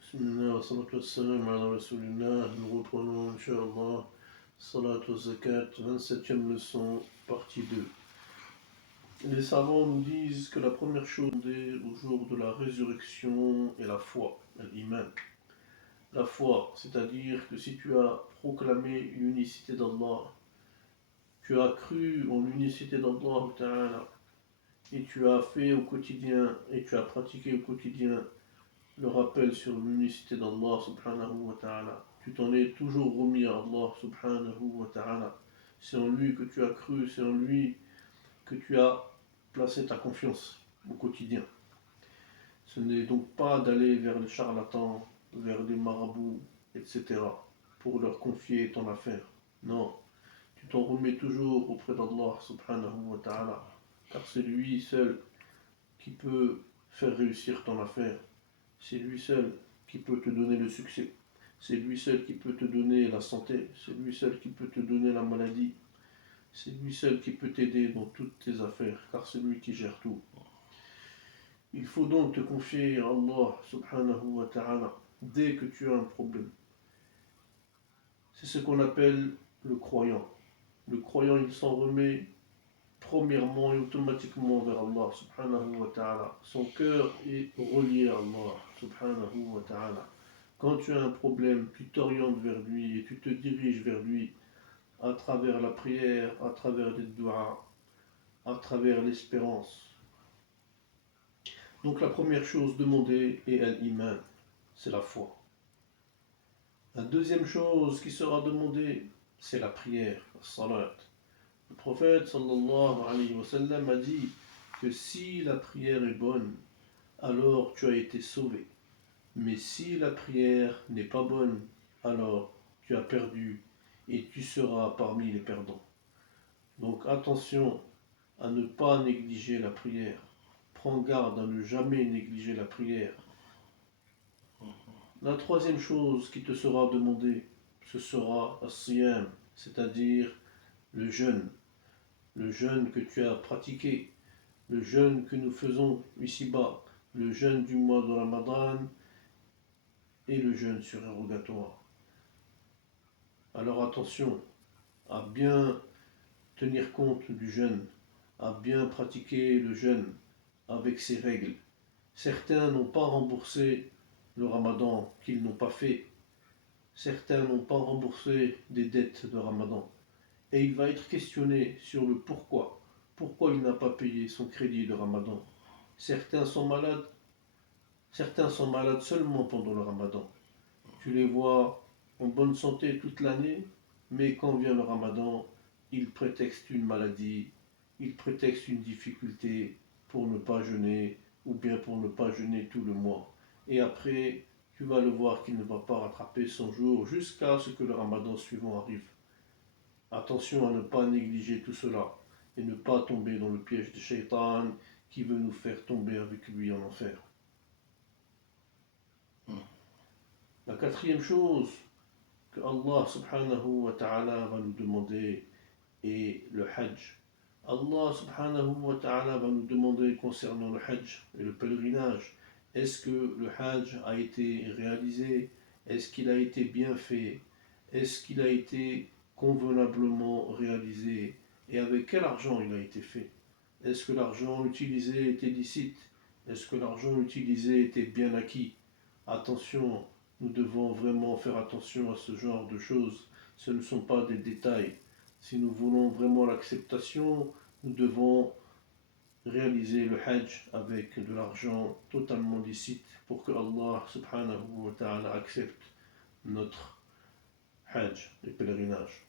Bismillah wa salatu wa salam ala rasulillah. Nous reprenons, Inch'Allah, Salat wa Zakat, 27e leçon, partie 2. Les savants nous disent que la première chose au jour de la résurrection est la foi, l'iman. La foi, c'est-à-dire que si tu as proclamé l'unicité d'Allah, tu as cru en l'unicité d'Allah Ta'ala, et tu as fait au quotidien, et tu as pratiqué au quotidien le rappel sur l'unicité d'Allah subhanahu wa ta'ala. Tu t'en es toujours remis à Allah subhanahu wa ta'ala. C'est en lui que tu as cru, c'est en lui que tu as placé ta confiance au quotidien. Ce n'est donc pas d'aller vers les charlatans, vers des marabouts, etc. pour leur confier ton affaire. Non, tu t'en remets toujours auprès d'Allah subhanahu wa ta'ala, car c'est lui seul qui peut faire réussir ton affaire. C'est lui seul qui peut te donner le succès. C'est lui seul qui peut te donner la santé. C'est lui seul qui peut te donner la maladie. C'est lui seul qui peut t'aider dans toutes tes affaires, car c'est lui qui gère tout. Il faut donc te confier à Allah subhanahu wa ta'ala dès que tu as un problème. C'est ce qu'on appelle le croyant. Le croyant, il s'en remet premièrement et automatiquement vers Allah subhanahu wa ta'ala. Son cœur est relié à Allah subhanahu wa ta'ala. Quand tu as un problème, tu t'orientes vers lui et tu te diriges vers lui à travers la prière, à travers les doigts, à travers l'espérance. Donc la première chose demandée est l'iman, c'est la foi. La deuxième chose qui sera demandée, c'est la prière, la salat. Le prophète sallallahu alayhi wa sallam a dit que si la prière est bonne, alors tu as été sauvé. Mais si la prière n'est pas bonne, alors tu as perdu et tu seras parmi les perdants. Donc attention à ne pas négliger la prière. Prends garde à ne jamais négliger la prière. La troisième chose qui te sera demandée, ce sera as-siyam, c'est-à-dire le jeûne. Le jeûne que tu as pratiqué, le jeûne que nous faisons ici-bas, le jeûne du mois de Ramadan et le jeûne surérogatoire. Alors attention à bien tenir compte du jeûne, à bien pratiquer le jeûne avec ses règles. Certains n'ont pas remboursé le Ramadan qu'ils n'ont pas fait. Certains n'ont pas remboursé des dettes de Ramadan. Et il va être questionné sur le pourquoi. Pourquoi il n'a pas payé son crédit de Ramadan. Certains sont malades seulement pendant le Ramadan. Tu les vois en bonne santé toute l'année, mais quand vient le Ramadan, ils prétextent une maladie, ils prétextent une difficulté pour ne pas jeûner, ou bien pour ne pas jeûner tout le mois. Et après, tu vas le voir qu'il ne va pas rattraper son jour jusqu'à ce que le Ramadan suivant arrive. Attention à ne pas négliger tout cela et ne pas tomber dans le piège de Shaitan qui veut nous faire tomber avec lui en enfer. La quatrième chose que Allah subhanahu wa ta'ala va nous demander est le hajj. Allah subhanahu wa ta'ala va nous demander concernant le hajj et le pèlerinage, est-ce que le hajj a été réalisé? Est-ce qu'il a été bien fait? Est-ce qu'il a été convenablement réalisé? Et avec quel argent il a été fait? Est-ce que l'argent utilisé était licite? Est-ce que l'argent utilisé était bien acquis? Attention, nous devons vraiment faire attention à ce genre de choses. Ce ne sont pas des détails. Si nous voulons vraiment l'acceptation, nous devons réaliser le hajj avec de l'argent totalement licite pour que Allah subhanahu wa ta'ala accepte notre hajj, le pèlerinage.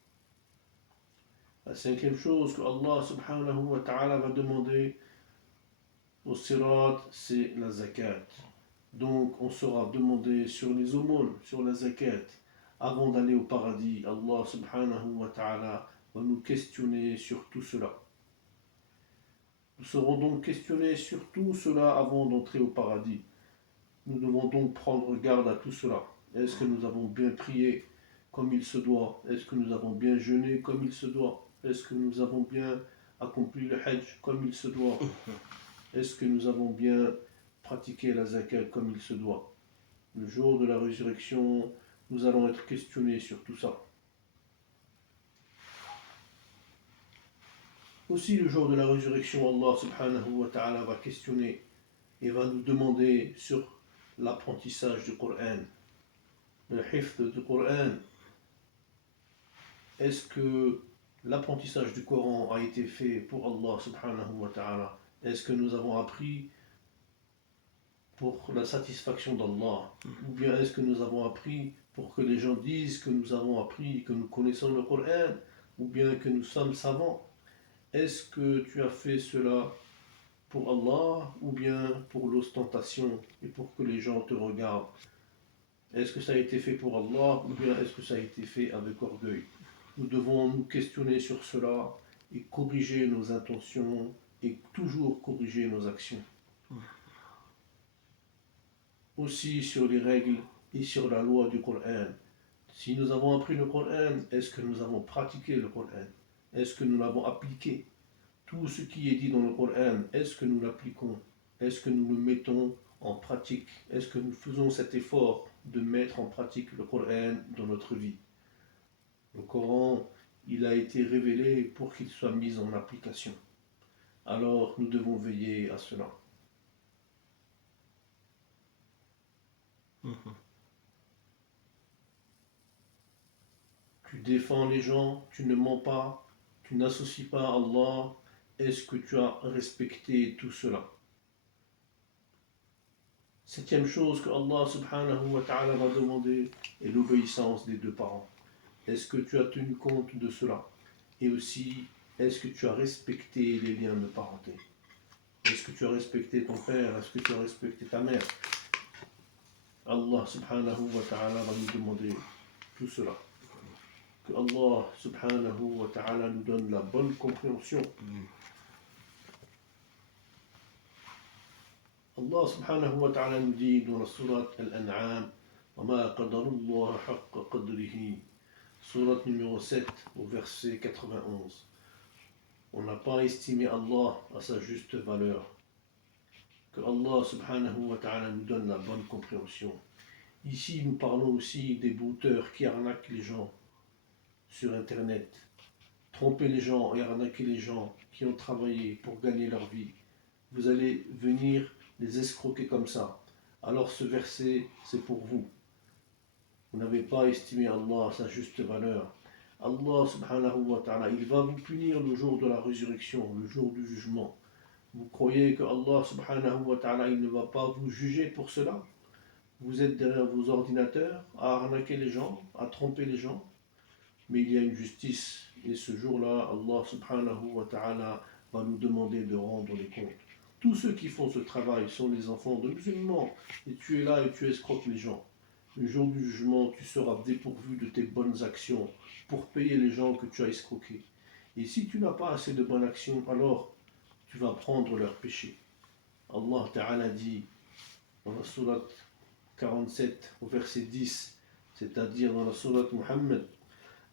La cinquième chose que Allah subhanahu wa ta'ala va demander au sirat, c'est la zakat. Donc on sera demandé sur les aumônes, sur la zakat, avant d'aller au paradis. Allah subhanahu wa ta'ala va nous questionner sur tout cela. Nous serons donc questionnés sur tout cela avant d'entrer au paradis. Nous devons donc prendre garde à tout cela. Est-ce que nous avons bien prié comme il se doit? Est-ce que nous avons bien jeûné comme il se doit? Est-ce que nous avons bien accompli le hajj comme il se doit? Est-ce que nous avons bien pratiquer la zakat comme il se doit. Le jour de la résurrection, nous allons être questionnés sur tout ça. Aussi, le jour de la résurrection, Allah subhanahu wa ta'ala va questionner et va nous demander sur l'apprentissage du Coran, le hifd du Coran. Est-ce que l'apprentissage du Coran a été fait pour Allah subhanahu wa ta'ala? Est-ce que nous avons appris pour la satisfaction d'Allah? Ou bien est-ce que nous avons appris pour que les gens disent que nous avons appris, que nous connaissons le Coran? Ou bien que nous sommes savants? Est-ce que tu as fait cela pour Allah ou bien pour l'ostentation et pour que les gens te regardent? Est-ce que ça a été fait pour Allah ou bien est-ce que ça a été fait avec orgueil? Nous devons nous questionner sur cela et corriger nos intentions et toujours corriger nos actions. Aussi sur les règles et sur la loi du Coran. Si nous avons appris le Coran, est-ce que nous avons pratiqué le Coran? Est-ce que nous l'avons appliqué? Tout ce qui est dit dans le Coran, est-ce que nous l'appliquons? Est-ce que nous le mettons en pratique? Est-ce que nous faisons cet effort de mettre en pratique le Coran dans notre vie? Le Coran, il a été révélé pour qu'il soit mis en application. Alors nous devons veiller à cela. Tu défends les gens, tu ne mens pas, tu n'associes pas à Allah. Est-ce que tu as respecté tout cela? Septième chose que Allah subhanahu wa ta'ala va demander est l'obéissance des deux parents. Est-ce que tu as tenu compte de cela? Et aussi, est-ce que tu as respecté les liens de parenté? Est-ce que tu as respecté ton père? Est-ce que tu as respecté ta mère? Allah subhanahu wa ta'ala va nous demander tout cela. Que Allah subhanahu wa ta'ala nous donne la bonne compréhension. Allah subhanahu wa ta'ala nous dit dans la sourate Al-An'am, وَمَا قَدَرُ اللَّهَ حَقَّ قَدْرِهِ, sourate numéro 7 au verset 91. On n'a pas estimé Allah à sa juste valeur. Que Allah subhanahu wa ta'ala nous donne la bonne compréhension. Ici, nous parlons aussi des brouteurs qui arnaquent les gens sur Internet. Tromper les gens et arnaquer les gens qui ont travaillé pour gagner leur vie. Vous allez venir les escroquer comme ça. Alors ce verset, c'est pour vous. Vous n'avez pas estimé Allah à sa juste valeur. Allah subhanahu wa ta'ala, il va vous punir le jour de la résurrection, le jour du jugement. Vous croyez que Allah subhanahu wa ta'ala, il ne va pas vous juger pour cela? Vous êtes derrière vos ordinateurs à arnaquer les gens, à tromper les gens. Mais il y a une justice. Et ce jour-là, Allah subhanahu wa ta'ala va nous demander de rendre les comptes. Tous ceux qui font ce travail sont les enfants de musulmans. Et tu es là et tu escroques les gens. Le jour du jugement, tu seras dépourvu de tes bonnes actions pour payer les gens que tu as escroqués. Et si tu n'as pas assez de bonnes actions, alors tu vas prendre leurs péchés. Allah Ta'ala dit dans la sourate 47 au verset 10, c'est-à-dire dans la sourate Muhammad,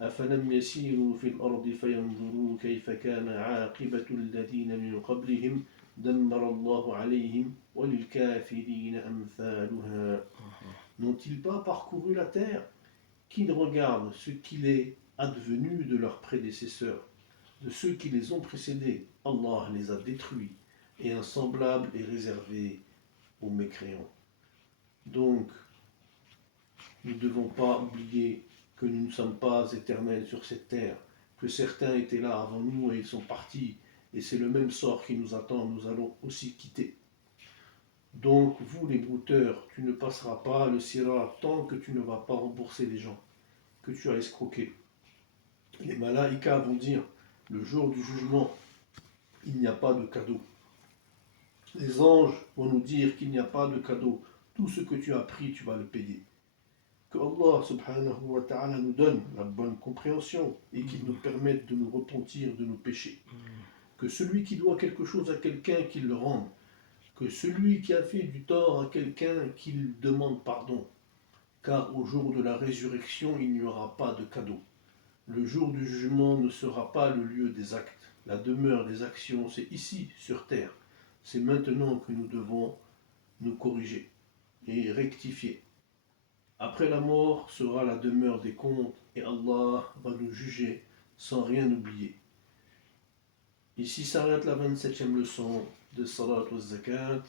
أفلم يسيروا في الأرض فينظروا كيف كان عاقبة الذين من قبلهم دمر الله عليهم وللكافرين أمثالها. N'ont-ils pas parcouru la terre? Qu'ils regardent ce qu'il est advenu de leurs prédécesseurs, de ceux qui les ont précédés. Allah les a détruits et un semblable est réservé aux mécréants. Donc, nous ne devons pas oublier que nous ne sommes pas éternels sur cette terre, que certains étaient là avant nous et ils sont partis, et c'est le même sort qui nous attend, nous allons aussi quitter. Donc, vous les brouteurs, tu ne passeras pas le sirat tant que tu ne vas pas rembourser les gens que tu as escroqués. Les malaïkas vont dire, le jour du jugement, il n'y a pas de cadeau. Les anges vont nous dire qu'il n'y a pas de cadeau. Tout ce que tu as pris, tu vas le payer. Que Allah subhanahu wa ta'ala nous donne la bonne compréhension et qu'il nous permette de nous repentir de nos péchés. Que celui qui doit quelque chose à quelqu'un, qu'il le rende. Que celui qui a fait du tort à quelqu'un, qu'il demande pardon. Car au jour de la résurrection, il n'y aura pas de cadeau. Le jour du jugement ne sera pas le lieu des actes. La demeure des actions, c'est ici, sur terre. C'est maintenant que nous devons nous corriger et rectifier. Après la mort sera la demeure des comptes et Allah va nous juger sans rien oublier. Ici s'arrête la 27e leçon de Salat wa Zakat.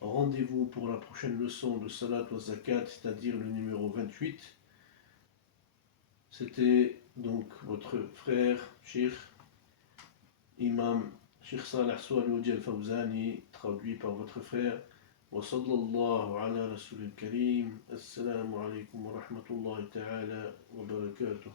Rendez-vous pour la prochaine leçon de Salat wa Zakat, c'est-à-dire le numéro 28. C'était donc votre frère, Cheikh Imam Cheikh Saleh Soualoudi Al-Fawzani, traduit par votre frère. Wa sallallahu ala rasulil karim. Assalamu alaikum wa rahmatullahi ta'ala wa barakatuh.